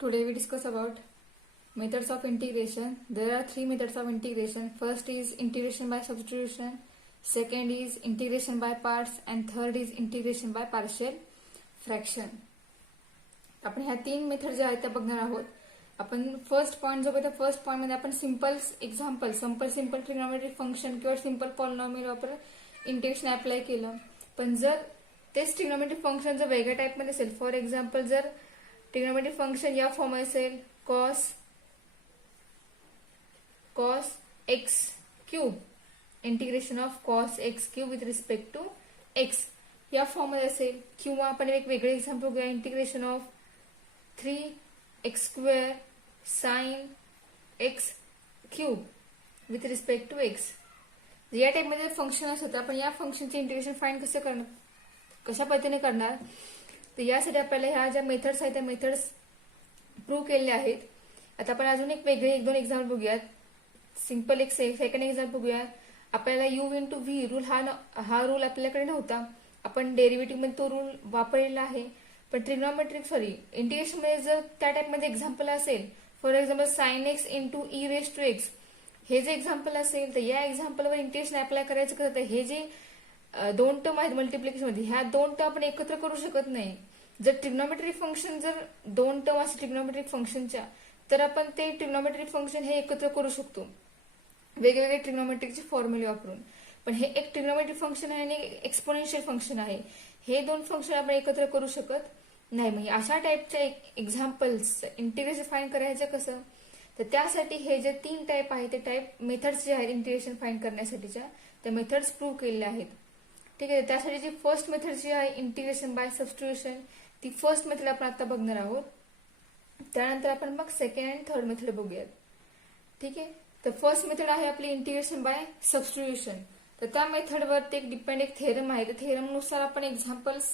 Today we discuss about methods of integration. There are three methods of integration. First is integration by substitution, second is integration by parts, and third is integration by partial fraction. आपण ह्या तीन method ज्या आहेत त्या बघणार आहोत. आपण first point जो बघतो फर्स्ट पॉईंट मध्ये आपण सिंपल ट्रिग्नोमेट्रिक फंक्शन किंवा सिंपल पॉलिनॉमियल वापरून इंटिग्रेशन अप्लाय केलं. पण जर तेच ट्रिग्नोमेट्रिक फंक्शन जर वेगळ्या टाइप मध्ये असेल, फॉर एक्झाम्पल जर ट्रिग्नोमेट्रिक फंक्शन या फॉर्म असेल cos x cube, integration of cos x cube with respect to x या फॉर्म मध्ये असेल, किंवा आपण एक वेगळे एक्झाम्पल घेऊया, integration of 3x² sin x cube with respect to x. या टाइप मध्ये फंक्शन असतं, आपण या फंक्शनचे इंटिग्रेशन फाइंड कशा पद्धतीने करणार. तर यासाठी आपल्याला ह्या ज्या मेथड्स आहेत त्या मेथड्स प्रूव्ह केलेल्या आहेत. आता आपण अजून एक वेगळे एक दोन एक्झाम्पल बघूयात. सिंपल एक सेकंड एक्झाम्पल बघूयात. आपल्याला u इंटू व्ही रूल हा रूल आपल्याकडे नव्हता, आपण डेरिव्हेटिव्ह मध्ये तो रूल वापरलेला आहे. पण इंटिग्रेशन मध्ये जर त्या टाइप मध्ये एक्झाम्पल असेल, for example sine x into e raise to x, हे जे एक्झाम्पल असेल तर या एक्झाम्पलवर इंटिग्रेशन अप्लाय करायचं कसं, तर हे जे दोन टर्म आहेत मल्टिप्लिकेशन मध्ये, ह्या दोन टर्म आपण एकत्र करू शकत नाही. जर ट्रिग्नोमेट्रिक फंक्शन जर दोन टर्म असेल ट्रिग्नोमेट्रिक फंक्शनच्या, तर आपण ते ट्रिग्नोमेट्रिक फंक्शन हे एकत्र करू शकतो वेगवेगळे ट्रिग्नोमेट्रिकचे फॉर्म्युले वापरून. पण हे एक ट्रिग्नोमेट्रिक फंक्शन आहे आणि एक्सपोनेन्शियल फंक्शन आहे, हे दोन फंक्शन आपण एकत्र करू शकत नाही. म्हणजे अशा टाइपच्या एक्झाम्पल्स इंटिग्रेशन फाइंड करायचं कसं, तर त्यासाठी हे जे तीन टाइप आहेत ते टाइप मेथड्स जे आहेत इंटिग्रेशन फाइंड करण्यासाठीच्या त्या मेथड्स प्रूव्ह केलेल्या आहेत. ठीक आहे. त्यासाठी जी फर्स्ट मेथड जी आहे इंटिग्रेशन बाय सबस्टिट्यूशन, ती फर्स्ट मेथड आपण आता बघणार आहोत. त्यानंतर आपण मग सेकंड आणि थर्ड मेथड बघूयात. ठीक आहे. तर फर्स्ट मेथड आहे आपली इंटिग्रेशन बाय सबस्टिट्यूशन. तर त्या मेथडवर ते डिपेंड एक थेरम आहे, त्या थेरमनुसार आपण एक्झाम्पल्स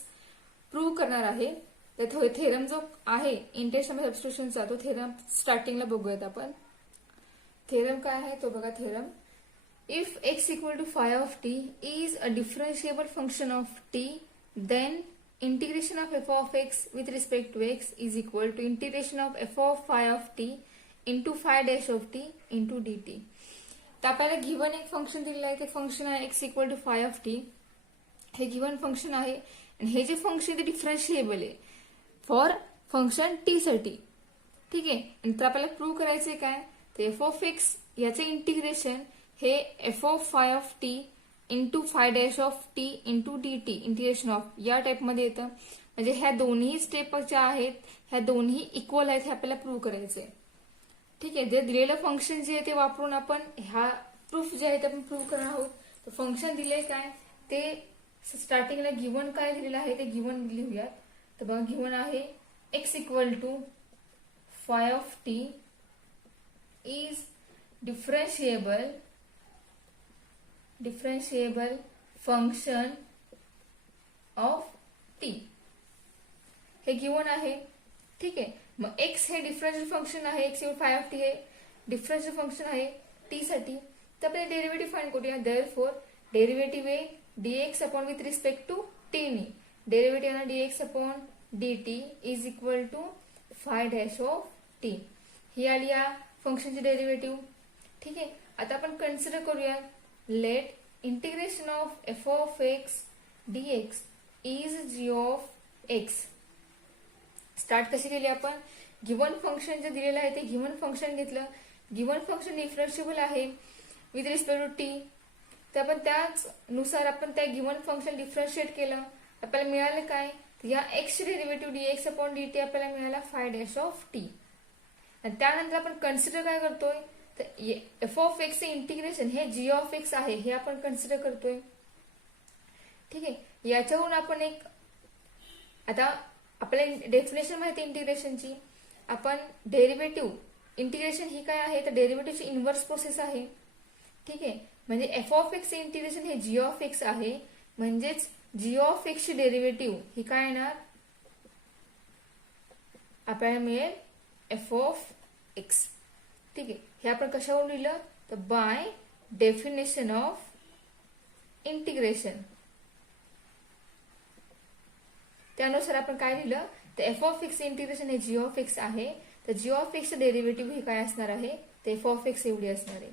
प्रूव्ह करणार आहे. तर थेरम जो आहे इंटिग्रेशन बाय सबस्टिट्यूशनचा, तो थेरम स्टार्टिंगला बघूयात आपण. थेरम काय आहे तो बघा. Theorem, if x equal to phi of t is a differentiable function of t, then integration of f of x with respect to x is equal to integration of f of phi of t into phi dash of t into dt. तर आपल्याला given एक function दिलेलं आहे, ते function आहे x equal to phi of t. हे given function आहे आणि हे जे फंक्शन ते डिफरन्शिएबल आहे फॉर फंक्शन t साठी. ठीक आहे. आणि तर आपल्याला प्रूव्ह करायचे काय, तर f of x याचे इंटिग्रेशन हे F of phi of T into phi dash of T into D T integration of या टाइप मध्ये येतं. म्हणजे ह्या दोन्ही स्टेप ज्या आहेत ह्या दोन्ही इक्वल आहेत हे आपल्याला प्रूव्ह करायचंय. ठीक आहे. जे दिलेलं फंक्शन जे आहे ते वापरून आपण ह्या प्रूफ जे आहे ते आपण प्रूव्ह करणार आहोत. तर फंक्शन दिले काय, ते स्टार्टिंगला गिव्हन काय दिलेलं आहे ते गिव्हन लिहूयात. तर बघा गिव्हन आहे x equal to phi of T is differentiable function of t. हे गिव्हन आहे. ठीक आहे. मग x हे डिफरन्शियल फंक्शन आहे, x equal phi of t हे डिफरन्शियल फंक्शन आहे t साठी. तर आपण डेरिव्हेटिव्ह फाइंड करूया. देअरफॉर डेरिव्हेटिव्ह आहे dx upon with respect to t नी, डेरिव्हेटिव्ह आहे dx upon dt is equal to phi dash of t. ही आली या फंक्शनची डेरिव्हेटिव्ह. ठीक आहे. आता आपण कन्सिडर करूया, let integration of F of x dx is g of x. Start कशी केली आपण, गिव्हन फंक्शन जे दिलेलं आहे ते गिव्हन फंक्शन घेतलं. गिव्हन फंक्शन डिफरन्शिएबल आहे विथ रिस्पेक्ट टू टी. तर आपण त्याच नुसार आपण त्या गिव्हन फंक्शन डिफरन्शिएट केलं. आपल्याला मिळालं काय, या X derivative dx upon dt आपल्याला मिळाला फाय डॅश ऑफ टी. आणि त्यानंतर आपण कन्सिडर काय करतोय, तर एफ ऑफ एक्स चे इंटिग्रेशन हे जी ऑफ एक्स आहे हे आपण कन्सिडर करतोय. ठीक आहे. याच्यावरून आपण एक आता आपल्याला डेफिनेशन माहिती इंटिग्रेशनची, आपण डेरिव्हेटिव्ह इंटिग्रेशन ही काय आहे, तर डेरिव्हेटिव्हची इन्व्हर्स प्रोसेस आहे. ठीक आहे. म्हणजे एफ ऑफ एक्स चे इंटिग्रेशन हे जी ऑफ एक्स आहे, म्हणजेच जी ऑफ एक्स ची डेरिव्हेटिव्ह ही काय येणार, आपल्याला मिळेल एफ ऑफ एक्स. ठीक आहे. हे आपण कशावरून लिहिलं, तर बाय डेफिनेशन ऑफ इंटिग्रेशन. त्यानुसार आपण काय लिहिलं, तर एफ ऑफ एक्स इंटिग्रेशन हे जी ऑफ एक्स आहे, तर जी ऑफ एक्सचं डेरिव्हेटिव्ह हे काय असणार आहे, ते एफ ऑफ एक्स एवढी असणार आहे.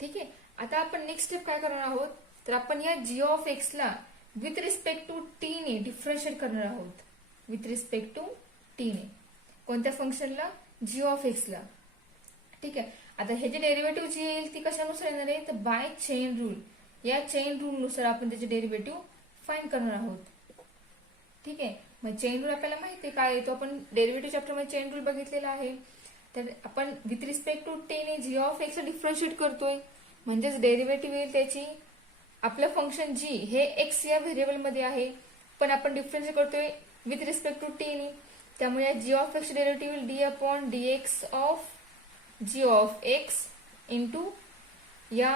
ठीक आहे. आता आपण नेक्स्ट स्टेप काय करणार आहोत, तर आपण या जी ऑफ एक्सला विथ रिस्पेक्ट टू टी ने डिफरन्शिएट करणार आहोत. विथ रिस्पेक्ट टू टी ने कोणत्या फंक्शनला, जी ऑफ एक्सला. ठीक आहे. आता हे जे डेरिव्हेटिव्ह जी येईल ती कशानुसार येणार आहे, तर बाय चेन रूल. या चेन रूल नुसार आपण त्याचे डेरिव्हेटिव्ह फाइंड करणार आहोत. ठीक आहे. मग चेन रूल आपल्याला माहिती आहे काय येतो, आपण डेरिव्हेटिव्ह चॅप्टर मध्ये चेन रूल बघितलेला आहे. तर आपण विथ रिस्पेक्ट टू टी ने जी ऑफ एक्स डिफरन्शिएट करतोय, म्हणजेच डेरिव्हेटिव्ह येईल त्याची. आपलं फंक्शन जी हे एक्स या व्हेरिएबल मध्ये आहे, पण आपण डिफरन्शिएट करतोय विथ रिस्पेक्ट टू टी ने. त्यामुळे G of X derivative will D upon D x of G of x into या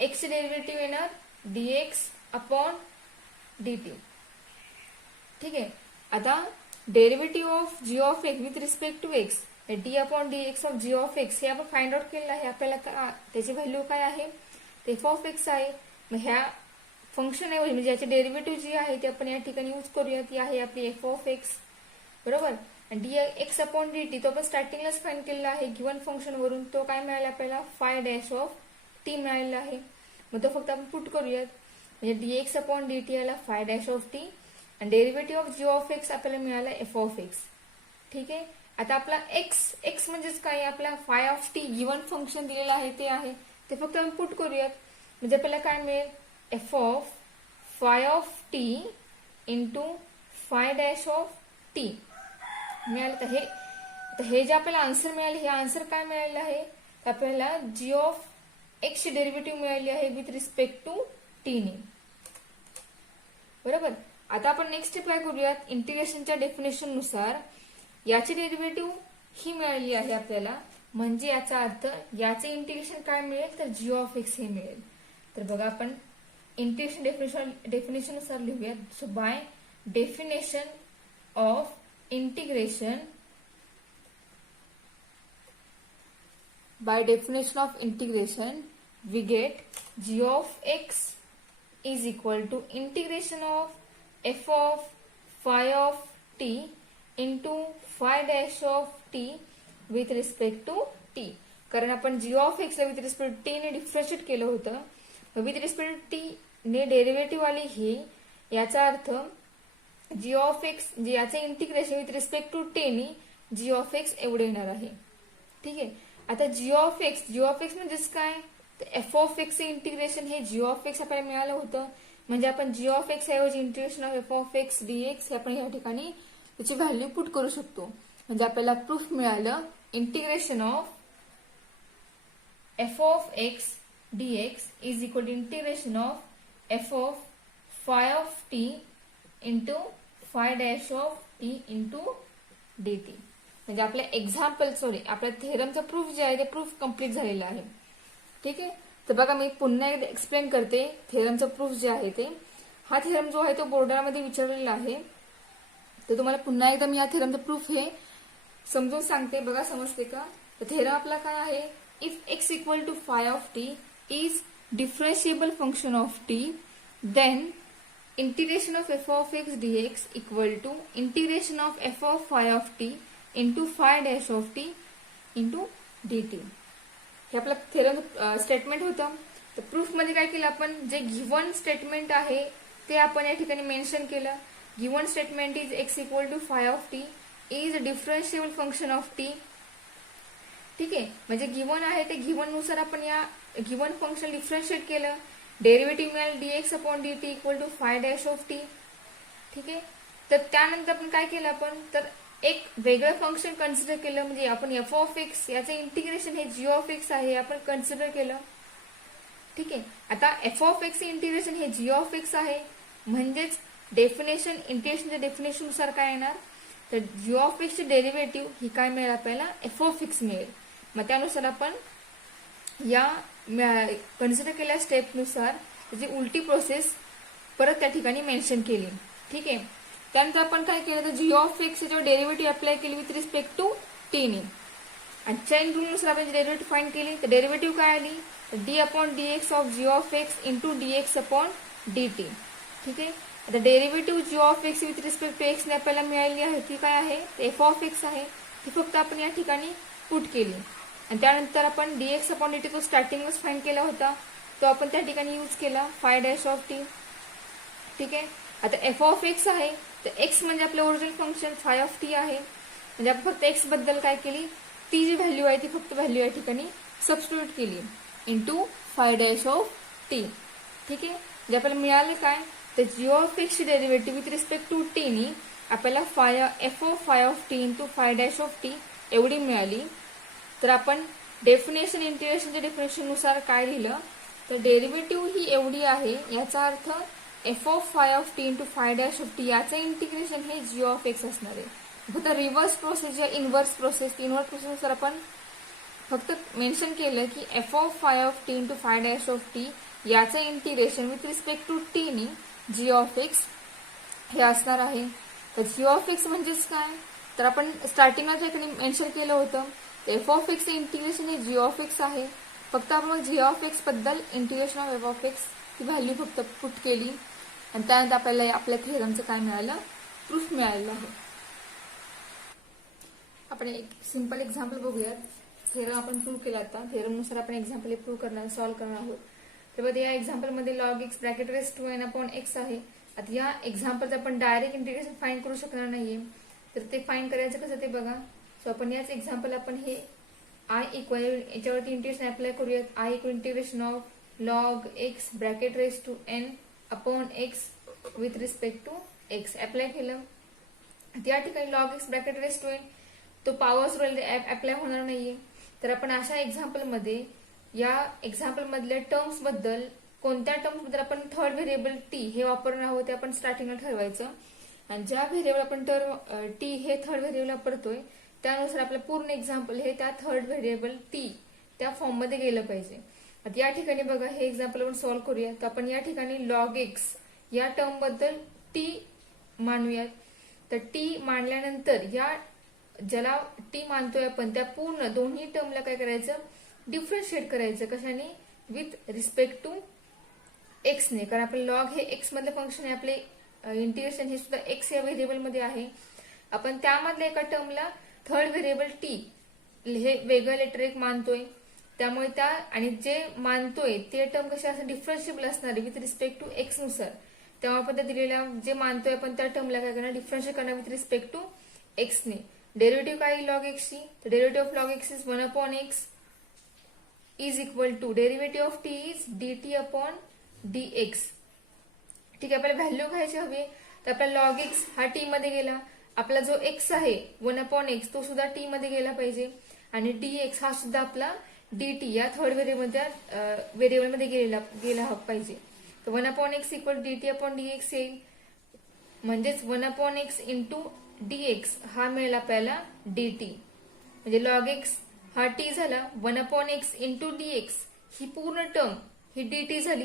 एक्स डेरिव्हेटिव्ह येणार D x upon D T. ठीक आहे. आता derivative of G of x with respect to X D upon D x of G of X हे आपण find out केलेलं आहे. आपल्याला त्याची व्हॅल्यू काय आहे, ते एफ ऑफ एक्स आहे. मग ह्या फंक्शन आहे म्हणजे याची डेरिव्हेटिव्ह जी आहे ती आपण या ठिकाणी यूज करूया. ती आहे आपली एफ ऑफ एक्स, बरोबर. D x upon D T तो आपण स्टार्टिंगलाच फाइंड केलेला आहे गिवन फंक्शन वरून. तो काय मिळाला आपल्याला, फाय डॅश ऑफ टी मिळालेला आहे. मग तो फक्त आपण पुट करूयात. म्हणजे d x upon D t आला फाय डॅश ऑफ टी आणि derivative of G of x आपल्याला मिळाला एफ ऑफ एक्स. ठीक आहे. आता आपला एक्स म्हणजेच काय, आपला five of T given function दिलेलं आहे ते आहे, ते फक्त आपण पुट करूयात. म्हणजे आपल्याला काय मिळेल, F of phi of T into phi dash of T मिळालं. तर हे जे आपल्याला आन्सर मिळाले, हे आन्सर काय मिळालेलं आहे, तर आपल्याला जी ऑफ एक्स ची डेरिव्हेटिव्ह मिळाली आहे विथ रिस्पेक्ट टू टी ने, बरोबर. आता आपण नेक्स्ट स्टेप काय करूयात, इंटिग्रेशनच्या डेफिनेशन नुसार याची डेरिव्हेटिव्ह ही मिळाली आहे आपल्याला. म्हणजे याचा अर्थ याचे इंटिग्रेशन काय मिळेल, तर जी ऑफ एक्स हे मिळेल. तर बघा आपण इंटिग्रेशन डेफिनेशन नुसार लिहूयात. So by definition of integration, by definition of integration we get g of x is equal to integration of f of phi of t into phi dash of t with respect to t. कारण आपण g of x ला with respect to t ने differentiate केलं होतं. with respect to t ने derivative आली ही, याचा अर्थ g of x जे याचे integration with respect to t ने g of x एवढे येणार आहे. ठीक आहे. आता जी ऑफ एक्स म्हणजेच काय, तर एफ ऑफ एक्स इंटिग्रेशन हे जी ऑफ एक्स आपल्याला मिळालं होतं. म्हणजे आपण जी ऑफ एक्स ऐवजी integration of F of x D x हे आपण या ठिकाणी त्याची व्हॅल्यू पुट करू शकतो. म्हणजे आपल्याला प्रूफ मिळालं, integration of F of x D x is equal to integration of F of phi of T into phi dash of T into D t. म्हणजे आपल्या एक्झाम्पल आपल्या थेरमचा प्रूफ जे आहे ते प्रूफ कम्प्लीट झालेलं आहे. ठीक आहे. तर बघा मी पुन्हा एकदा एक्सप्लेन करते थेरमचा प्रूफ जे आहे ते. हा थेरम जो आहे तो बोर्डामध्ये विचारलेला आहे, तर तुम्हाला पुन्हा एकदा मी या थेरमचा प्रूफ हे समजून सांगते. बघा समजते का. तर थेरम आपला काय आहे, if X equal to phi of T is differentiable function of T, then integration of F of x D X equal to integration of F of phi of T into phi dash of T into D T. हे आपलं theorem statement होतं. तर proof मध्ये काय केलं आपण, जे given statement आहे ते आपण या ठिकाणी मेन्शन केलं. Given statement is X equal to phi of T is differentiable function of T. ठीक आहे. म्हणजे गिव्हन आहे ते गिव्हन नुसार आपण या गिव्हन फंक्शन डिफरन्शिएट केलं. डेरिव्हेटिव्ह मिळालं d x upon D t equal to phi dash of T. ठीक आहे. तर त्यानंतर आपण काय केलं, आपण तर एक वेगळं फंक्शन कन्सिडर केलं. म्हणजे आपण एफ ऑफ एक्स याचं इंटिग्रेशन हे जी ऑफ एक्स आहे आपण कन्सिडर केलं. ठीक आहे. आता एफ ऑफ एक्स इंटिग्रेशन हे जी ऑफ एक्स आहे, म्हणजेच डेफिनेशन इंटिग्रेशनच्या डेफिनेशन नुसार काय येणार, तर जी ऑफ एक्सची डेरिव्हेटिव्ह ही काय मिळेल आपल्याला, एफ ऑफ एक्स मिळेल. मग त्यानुसार आपण या कन्सिडर केलेल्या स्टेपनुसार त्याची उलटी प्रोसेस परत त्या ठिकाणी मेन्शन केली. ठीक आहे. त्यानंतर आपण काय केलं, तर जी ऑफ एक्स याच्यावर डेरिव्हेटिव्ह अप्लाय केली विथ रिस्पेक्ट टू टी ने, आणि चेन रूल नुसार आपण डेरिव्हेटिव्ह फाइंड केली. तर डेरिव्हेटिव्ह काय आली, तर d upon D x of G of x into d x upon D T. ठीक आहे. आता derivative g of x with respect to x ने आपल्याला मिळाली आहे ती काय आहे, एफ ऑफ एक्स आहे. ती फक्त आपण या ठिकाणी पुट केली. आणि त्यानंतर आपण dx अपॉन dt तो स्टार्टिंगच फाइंड केला होता, तो आपण त्या ठिकाणी यूज केला फाय डॅश ऑफ टी. ठीक आहे. आता एफ ऑफ एक्स आहे, तर एक्स म्हणजे आपलं original function, five of T आहे. म्हणजे आपण फक्त एक्स बद्दल काय केली, ती जी व्हॅल्यू आहे ती फक्त व्हॅल्यू या ठिकाणी सबस्टिट्यूट केली into phi dash of T. ठीक आहे. म्हणजे आपल्याला मिळालं काय, तर जी ऑफ एक्सची derivative with respect to T नी आपल्याला F of phi of T into phi dash of T एवढी मिळाली. तर आपण डेफिनेशन इंटिग्रेशनच्या डेफिनेशननुसार काय लिहिलं, तर डेरिव्हेटिव्ह ही एवढी आहे, याचा अर्थ F of phi of T into phi dash of T याचं इंटिग्रेशन हे जी ऑफ एक्स असणार आहे. फक्त रिव्हर्स प्रोसेस या इन्व्हर्स प्रोसेस नुसार आपण फक्त मेन्शन केलं की F of phi of T into phi dash of T याचं integration with respect to T नी जी ऑफ एक्स हे असणार आहे. तर जी ऑफ एक्स म्हणजेच काय, तर आपण स्टार्टिंगला ठिकाणी मेन्शन केलं होतं, एफ ऑफ एक्सचं इंटिग्रेशन हे जी ऑफ एक्स आहे. फक्त आपण जी ऑफ एक्स बद्दल integration of F of x he value फक्त पुट केली आणि त्यानंतर आपल्याला आपल्या थेरमचं काय मिळालं, प्रूफ मिळालेलं आहे. आपण एक सिंपल एक्झाम्पल बघूयात. थेरम आपण प्रूव्ह केला आता, थेरमनुसार आपण एक्झाम्पल हे प्रूव्ह करणार, सॉल्व्ह करणार आहोत. तर या एक्झाम्पलमध्ये log x bracket raise to N upon X आहे. आता या एक्झाम्पलचं आपण डायरेक्ट इंटिग्रेशन फाइंड करू शकणार नाहीये, तर ते फाइंड करायचं कसं ते बघा. सो आपण याच एक्झाम्पल आपण हे आय इक्वल याच्यावरती इंटिग्रेशन अप्लाय करूयात. I equal integration of log x bracket raise to N upon x with respect to x apply केलं. या ठिकाणी log x bracket raise to n तो पॉवर्स अप्लाय होणार नाहीये. तर आपण अशा एक्झाम्पलमध्ये या एक्झाम्पल मधल्या टर्म्स बद्दल, कोणत्या टर्म्स बद्दल आपण थर्ड व्हेरिएबल टी हे वापरणार आहोत ते आपण स्टार्टिंगला ठरवायचं. आणि ज्या व्हेरिएबल आपण टी हे थर्ड व्हेरिएबल वापरतोय त्यानुसार आपलं पूर्ण एक्झाम्पल हे त्या थर्ड व्हेरिएबल टी त्या फॉर्म मध्ये गेलं पाहिजे. आता या ठिकाणी बघा हे एक्झाम्पल आपण सॉल्व्ह करूया. तर आपण या ठिकाणी लॉग एक्स या टर्म बद्दल टी मानूयात. तर टी मानल्यानंतर या ज्याला टी मानतोय आपण त्या पूर्ण दोन्ही टर्मला काय करायचं, डिफरन्शिएट करायचं. कशाने, विथ रिस्पेक्ट टू एक्स ने, कारण आपलं लॉग हे एक्स मधलं फंक्शन आहे, आपले इंटिग्रेशन हे सुद्धा एक्स या व्हेरिएबल मध्ये आहे. आपण त्यामधल्या एका टर्मला थर्ड व्हेरिएबल टी हे वेगळं लेटर एक मानतोय, त्यामुळे त्या आणि जे मानतोय ते टर्म कसे असं डिफरन्शिएबल असणार आहे विथ रिस्पेक्ट टू एक्स नुसार. तेव्हा आपण त्या दिलेल्या जे मानतोय आपण त्या टर्मला काय करणार, डिफरन्शिएट करणार विथ रिस्पेक्ट टू एक्स ने. डेरिव्हेटिव्ह काय लॉग एक्सची, तर derivative of log x is 1 upon x is equal to derivative of T is dt upon dx. ठीक आहे. आपल्याला व्हॅल्यू घ्यायची हवी, तर आपला लॉग एक्स हा टी मध्ये गेला, आपला जो एक्स आहे 1 अपॉन एक्स तो सुद्धा टी मध्ये गेला पाहिजे, आणि dx हा सुद्धा आपला dt या थर्ड व्हेरिएबल मध्ये गेला पाहिजे. तर 1 upon x equal dt upon dx येईल, म्हणजेच 1 अपॉन एक्स इंटू dx हा मिळेल आपल्याला dt. म्हणजे लॉग एक्स हा टी झाला, 1 अपॉन एक्स इंटू dx ही पूर्ण टर्म ही dt झाली.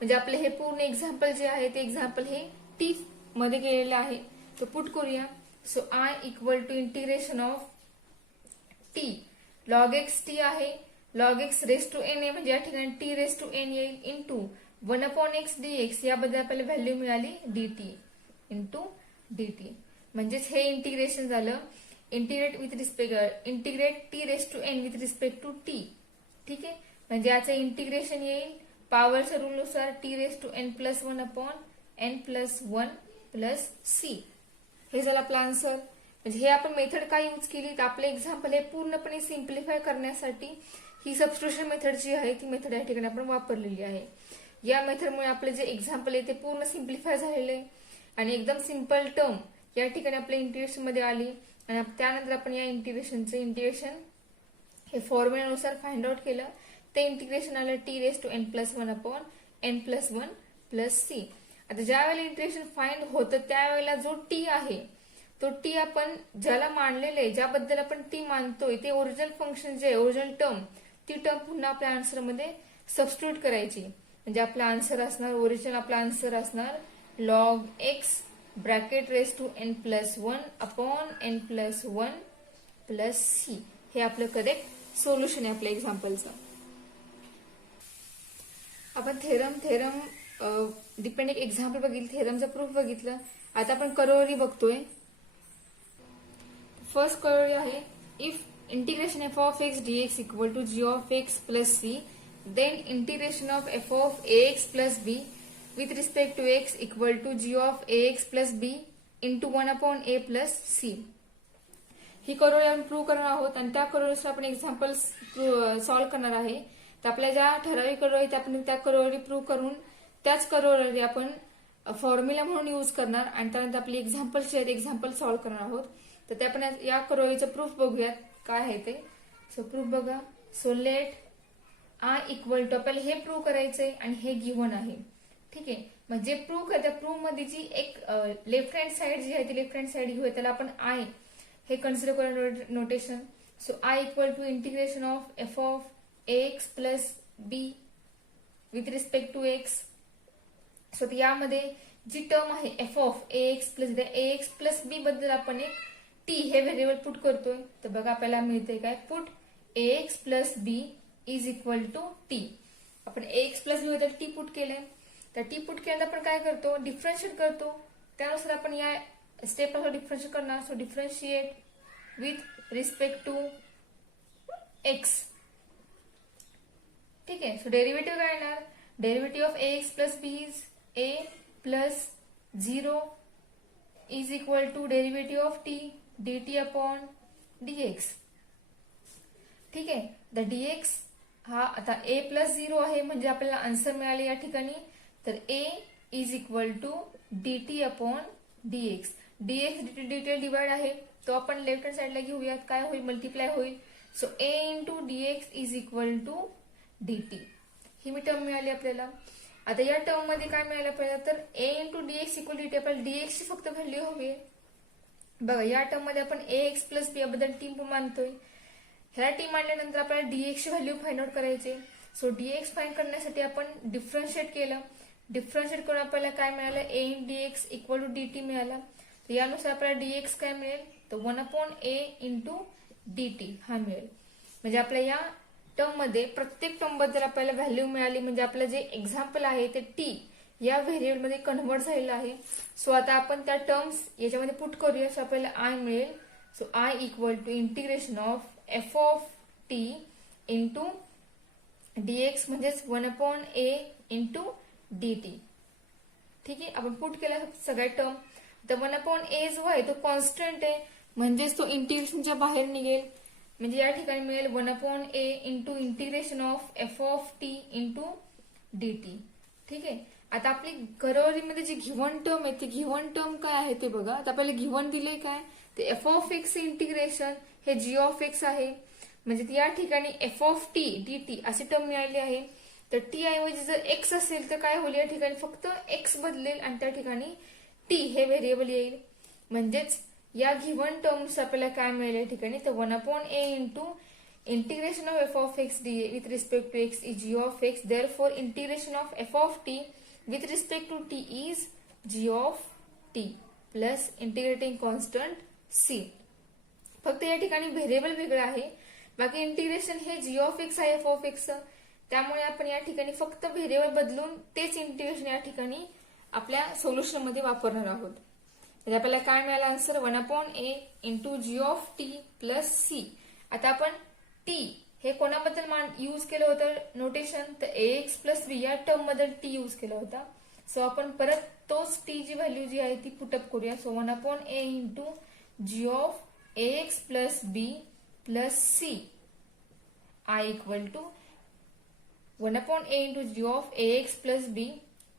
म्हणजे आपले हे पूर्ण एक्झाम्पल जे आहे ते एक्झाम्पल हे टी मध्ये गेलेलं आहे. तो पुट करूया. So I equal to integration of T, log X T आहे, log X raise to N आहे, म्हणजे या ठिकाणी टी रेस टू एन येईल, इंटू 1 अपॉन एक्स डीएक्स याबद्दल आपल्याला व्हॅल्यू मिळाली dt इंटू dt. म्हणजेच हे इंटिग्रेशन झालं integrate t raise to n with respect to t. ठीक आहे. म्हणजे याचं इंटिग्रेशन येईल पॉवरच्या रूल नुसार t raise to n plus 1 upon n plus 1 plus c. हे झालं आपला आन्सर. म्हणजे हे आपण मेथड काय यूज केली, तर आपले एक्झाम्पल हे पूर्णपणे सिम्प्लिफाय करण्यासाठी ही सबस्टिट्यूशन मेथड जी आहे ती मेथड या ठिकाणी आपण वापरलेली आहे. या मेथडमुळे आपले जे एक्झाम्पल आहे ते पूर्ण सिम्प्लिफाय झालेले आहे आणि एकदम सिंपल टर्म या ठिकाणी आपल्या इंटिग्रेशन मध्ये आली. आणि त्यानंतर आपण या इंटिग्रेशन हे फॉर्म्युल्यानुसार फाइंड आउट केलं. ते इंटिग्रेशन आलं t raise to n plus 1 upon n plus 1 plus c. आता ज्या वेळेला इंटिग्रेशन फाइंड होतं त्यावेळेला जो टी आहे तो टी आपण ज्याला मानलेलं आहे, ज्याबद्दल आपण टी मानतोय ते ओरिजिनल फंक्शन जे ओरिजिनल टर्म, ती टर्म पुन्हा आपल्या आन्सर मध्ये सबस्टिट्यूट करायची. म्हणजे आपला आन्सर असणार, ओरिजिनल आपला आन्सर असणार log x bracket raise to n plus 1 upon n plus 1 plus c. हे आपलं करेक्ट सोल्युशन आहे आपल्या एक्झाम्पलचं. आपण थेरम डिपेंडेंट एक्झाम्पल बघितलं, थेरमचं प्रूफ बघितलं. आता आपण करोरी बघतोय. फर्स्ट करोळी आहे, if integration F of X D X equal to G of X plus C, then integration of F of A x plus B with respect to x equal to G of A x plus B into 1/a plus C. ही corollary आपण prove करणार आहोत आणि त्या करोळीचं आपण example solve करणार आहे. तर आपल्या ज्या ठराविक करोळी आपण त्या करोळी प्रूव्ह करून त्याच करोळी आपण फॉर्म्युला म्हणून यूज करणार आणि त्यानंतर आपली एक्झाम्पल सॉल्व्ह करणार आहोत. तर ते आपण या करोळीचं प्रूफ बघूयात काय आहे ते. सो प्रूफ बघा. So let I equal to, आपल्याला हे प्रूव्ह करायचंय आणि हे गिव्हन आहे. ठीक आहे. मग जे प्रूव्ह करते प्रूव्ह मध्ये जी एक लेफ्ट हँड साइड जी आहे ती लेफ्ट हँड साइड घेऊया, त्याला आपण आय हे कन्सिडर करूया notation. So I equal to integration of F of A x plus B with respect to x. So यामध्ये जी टर्म आहे f of A x plus b बद्दल आपण एक टी हे व्हेरिएबल पुट करतोय. तर बघा आपल्याला मिळतंय काय, put a x plus b is equal to t. आपण ए एक्स प्लस बी बद्दल टी पुट केलंय. तर टी पुट केल्यानंतर आपण काय करतो, डिफरन्शिएट करतो. त्यानुसार आपण या स्टेपला डिफरन्शिएट करणार. So differentiate with respect to x. ठीक आहे. सो डेरिव्हेटिव्ह काय येणार, derivative of A x plus b is a plus 0 is equal to derivative of t dt upon dx. ठीक आहे. द dx हा आता a प्लस 0 आहे म्हणजे आपल्याला आन्सर मिळाले या ठिकाणी. तर a is equal to dt upon dx. dx डिटेल डिवाइड आहे तो आपण लेफ्ट हँड साइडला घेऊयात. काय होईल, मल्टिप्लाय होईल. So a into dx is equal to dt. ही मी टर्म मिळाली आपल्याला. आता या टर्म मध्ये काय मिळालं आपल्याला, तर a into dx equal dt. आपल्याला dx ची फक्त व्हॅल्यू हवी. बघा या टर्म मध्ये आपण ए एक्स प्लस बी याबद्दल टी मानतोय. ह्या टी मांडल्यानंतर आपल्याला डीएक्स ची व्हॅल्यू फाइंड आउट करायची. सो डीएक्स फाइंड करण्यासाठी आपण डिफरन्शिएट केलं. डिफरन्शिएट करून आपल्याला काय मिळालं, a in dx equal to d t मिळाला. तर यानुसार आपल्याला डीएक्स काय मिळेल, तर 1/a इंटू डी टी हा मिळेल. म्हणजे आपल्या या टर्म मध्ये प्रत्येक टर्म बद्दल आपल्याला व्हॅल्यू मिळाली. म्हणजे आपलं जे एक्झाम्पल आहे ते टी या व्हेरिएबल मध्ये कन्व्हर्ट झालेलं आहे. सो आता आपण त्या टर्म्स याच्यामध्ये पुट करूया. सो आपल्याला आय मिळेल. So I equal to integration of F of T into dx म्हणजेच 1/a इंटू डी टी. ठीक आहे. आपण पुट केला सगळ्या टर्म. तर 1/a जो आहे तो कॉन्स्टंट आहे म्हणजेच तो इंटिग्रेशनच्या बाहेर निघेल. म्हणजे या ठिकाणी मिळेल 1/a into integration of F of T into D T. ठीक आहे. आता आपली करोळीमध्ये जी गिव्हन टर्म आहे ती गिव्हन टर्म काय आहे ते बघा. आता आपल्याला गिव्हन दिले काय, ते एफ ऑफ एक्स इंटिग्रेशन हे जी ऑफ एक्स आहे. म्हणजे या ठिकाणी f of T D T अशी टर्म मिळाली आहे. तर टी ऐवजी जर एक्स असेल तर काय होईल, या ठिकाणी फक्त एक्स बदलेल आणि त्या ठिकाणी टी हे व्हेरिएबल येईल. म्हणजेच या गिव्हन टर्म्स आपल्याला काय मिळेल या ठिकाणी, तर 1/a into integration of F of x d with respect to x is g of x. Therefore integration of F of t with respect to t is g of t plus integrating constant c. फक्त या ठिकाणी variable वेगळं आहे. बाकी integration हे g of x आहे f of x. त्यामुळे आपण या ठिकाणी फक्त व्हेरिएबल बदलून तेच इंटिग्रेशन या ठिकाणी आपल्या सोल्युशन मध्ये वापरणार आहोत. म्हणजे आपल्याला काय मिळालं answer, 1/a into g of t plus c. आता आपण टी हे कोणाबद्दल यूज केलं होतं नोटेशन, तर ए एक्स प्लस बी या टर्म बद्दल टी यूज केला होता. सो आपण परत तोच टी जी व्हॅल्यू जी आहे ती पुटअप करूया. So 1/a into g of A x plus b plus c I equal to 1/a into g of A x plus b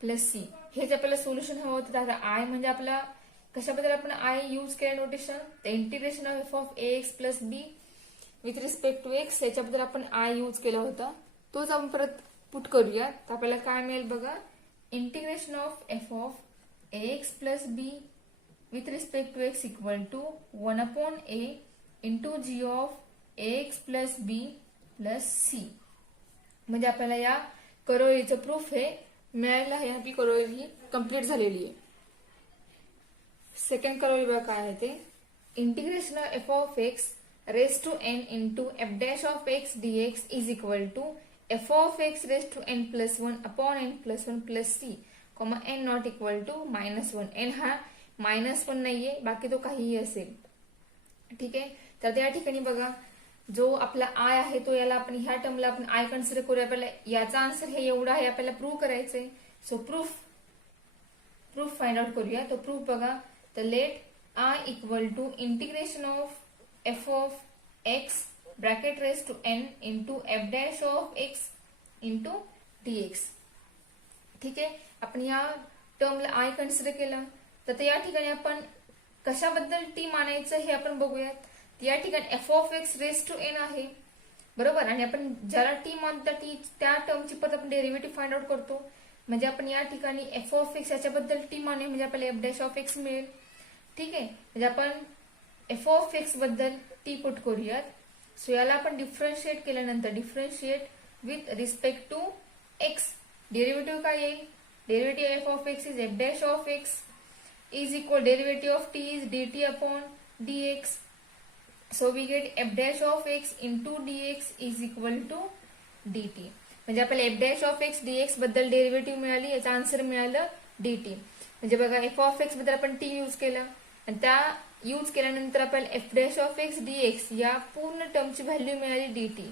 plus c. हेच आपल्याला सोल्युशन हवं होतं. आता आय म्हणजे आपला कशाबद्दल आपण आय यूज केलं नोटेशन, तर integration of F of A x plus B with respect to x याच्याबद्दल आपण आय यूज केला होता. तोच आपण परत पुट करूया. तर आपल्याला काय मिळेल बघा, integration of F of A x plus B with respect to x equal to 1/a into g of A x plus b plus c. म्हणजे आपल्याला या करोळीचं प्रूफ हे मिळालेलं आहे. आपली करोळी ही कम्प्लीट झालेली आहे. सेकंड करोळी बघा काय आहे ते, integration of F of x raised to n into f dash of x dx is equal to f of x raised to n plus 1 upon n plus 1 plus c, n not equal to -1. n हा -1 नाहीये, बाकी तो काहीही असेल. ठीक आहे. तर या ठिकाणी बघा, जो आपला आय आहे तो याला आपण ह्या टर्मला आपण आय कन्सिडर करूया. आपल्याला याचा आन्सर हे एवढा आहे, आपल्याला प्रूव्ह करायचंय. सो प्रूफ फाइंड आउट करूया. तो प्रूफ बघा, तर let I equal to integration of F of x bracket raise to n into f dash of x into dx. ठीक आहे. आपण या टर्मला आय कन्सिडर केलं. तर या ठिकाणी आपण कशाबद्दल टी मानायचं हे आपण बघूयात. या ठिकाणी f of x raise to N आहे, बरोबर. आणि आपण ज्याला टी मानतो त्या टर्मची परत आपण डेरिव्हेटिव्ह फाइंड आउट करतो. म्हणजे आपण या ठिकाणी एफ ऑफ एक्स याच्याबद्दल टी माने म्हणजे आपल्याला एफ डॅश ऑफ एक्स मिळेल. ठीक आहे. म्हणजे आपण एफ ऑफ एक्स बद्दल टी पुट करूयात. सो याला आपण डिफरन्शिएट केल्यानंतर differentiate with respect to x, derivative काय येईल, derivative f of x is f dash of x is equal derivative of t is dt upon dx. So we get f dash of x into dx is equal to dt. म्हणजे आपल्याला f dash of x dx बद्दल derivative मिळाली, याचा answer मिळालं dt. म्हणजे बघा f of x बद्दल आपण t यूज केला आणि त्या यूज केल्यानंतर आपल्याला f dash of x dx या पूर्ण टर्मची व्हॅल्यू मिळाली dt,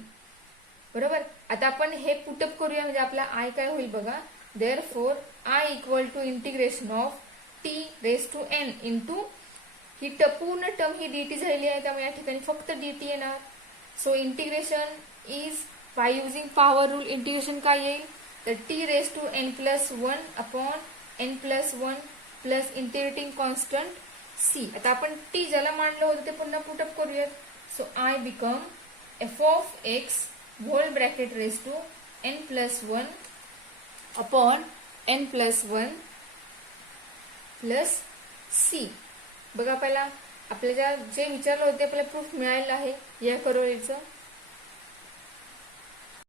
बरोबर. आता आपण हे पुटअप करूया. म्हणजे आपला आय काय होईल बघा, therefore I equal to integration of t raise to n into ही पूर्ण टर्म ही dt झालेली आहे, त्यामुळे या ठिकाणी फक्त dt येणार. So integration is by using power rule. Integration काय येईल, तर t raise to n plus one upon n plus one plus integrating constant c. आता आपण टी ज्याला मांडलं होतं ते पुन्हा पुटअप करूयात. So I become f of x whole bracket raise to n plus one upon n plus one plus c. बघा, पहिला आपल्याला जे विचारलं होते आपल्याला प्रूफ मिळालेलं आहे या करोलीचं.